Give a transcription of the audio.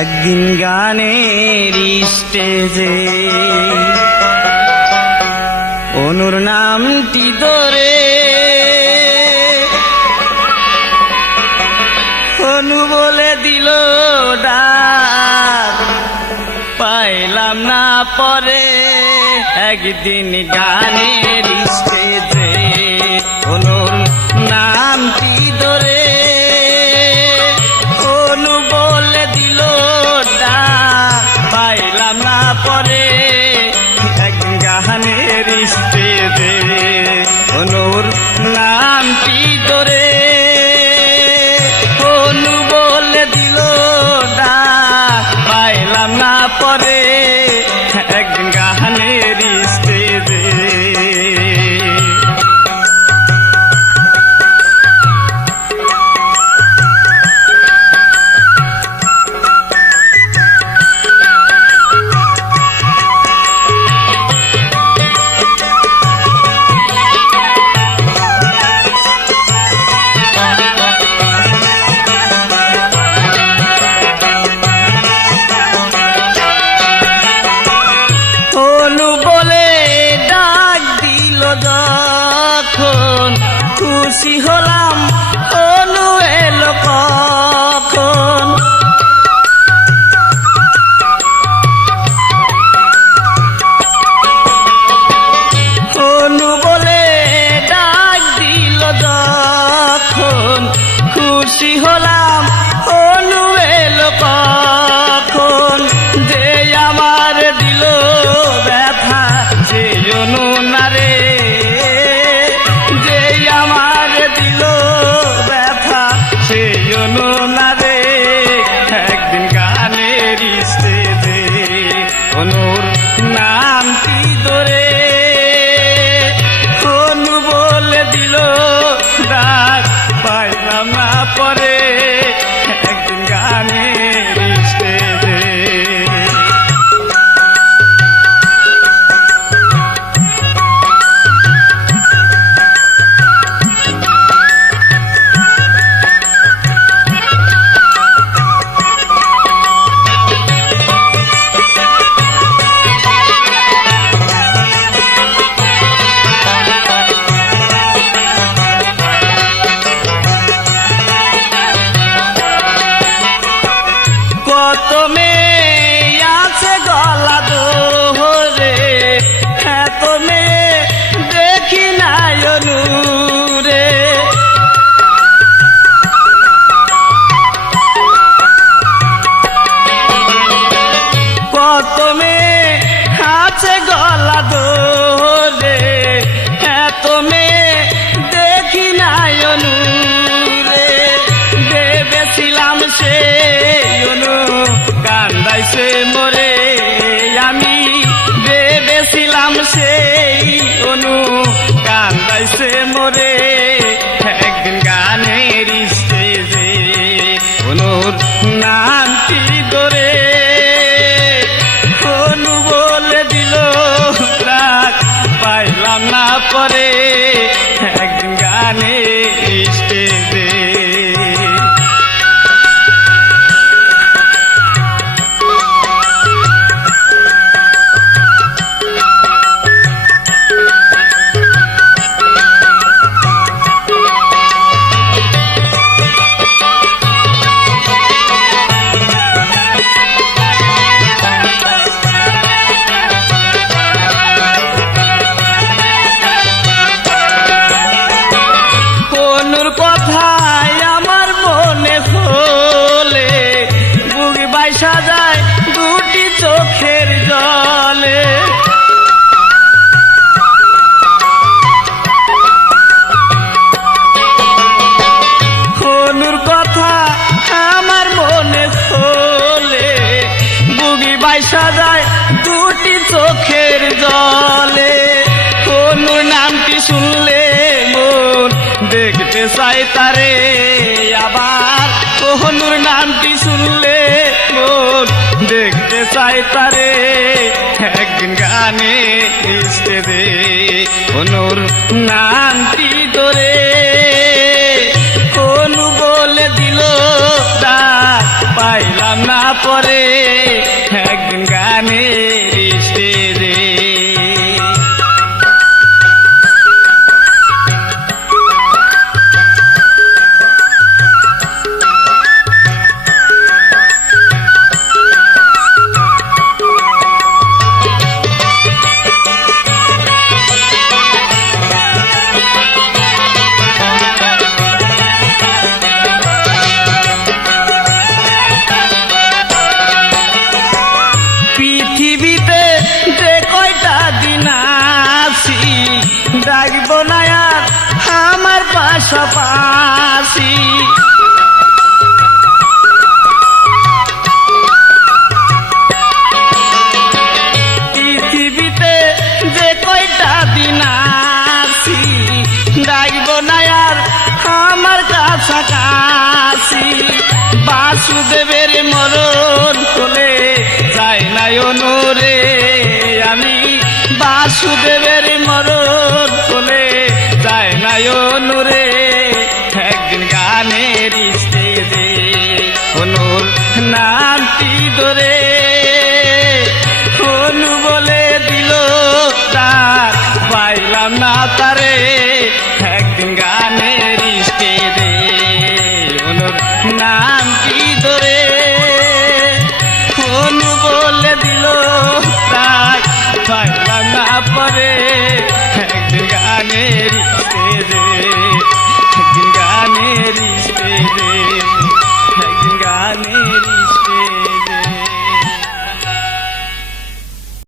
একদিন গানের স্টেজে অনুর নামটি ধরে অনু বলে দিল ডাক, পাইলাম না পরে। একদিন গানের স্টেজে অনুর নামটি ধরে অনু বলে দিল ডাক, পাইলাম না পরে। একদিন গানের স্টেজে অনুর নামটি ধরে অনু বলে দিল ডাক, পাইলাম না পরে। একদিন গানের স্টেজে যখন খুশি হলাম অনু এলো কখন। অনু বলে ডাক দিল যখন খুশি হলাম অনু এলো কখন। যে আমার দিল ব্যথা সে অনু না রে, একদিন গানের স্টেজে অনুর নামটি ধরে অনু বলে দিল ডাক, পাইলাম না পরে। একদিন গানের স্টেজে কত মেয়ে আছে গলা ধরে, এত মেয়ে দেখি নাই অনুরে। কত মেয়ে আছে গলা ধরে, এত মেয়ে দেখি নাই অনুরে। ভেবেছিলাম সে অনু কান্দাইছে মোরে, আমি ভেবেছিলাম সেই অনু কান্দাইছে মোরে। একদিন গানের স্টেজে অনুর নামটি ধরে অনু বলে দিল ডাক, পাইলাম না পরে। একদিন গানের স্টেজে সাজায় দুটি চোখের জলে। অনুর কথা আমার মনে হলে বুগি বাইসা যায় দুটি চোখের জলে। অনুর নামটি শুনলে মন দেখতে চাই যায় তারে একদিন গানে স্টেজে অনুর নামটি ধরে অনু বলে দিল ডাক পাইলাম না পরে একদিন গানের স্টেজে। পৃথিবীতে যে কয়টা দিন আছি ডাকব না আর আমার পাশাপাশি। পৃথিবীতে যে কয়টা দিন আছি ডাকব না আর আমার কাছাকাছি। বাসুদেবের মরণ হলে যায় না অনুরে আমি বাসুদেবের মরণ হলে যায় না অনুরে একদিন গানের স্টেজে অনুর নামটি ধরে অনু বলে দিল ডাক পাইলাম না তারে একদিন গানের স্টেজে অনুর নামটি ধরে অনু বলে দিল ডাক পাইলাম না পরে একদিন গানে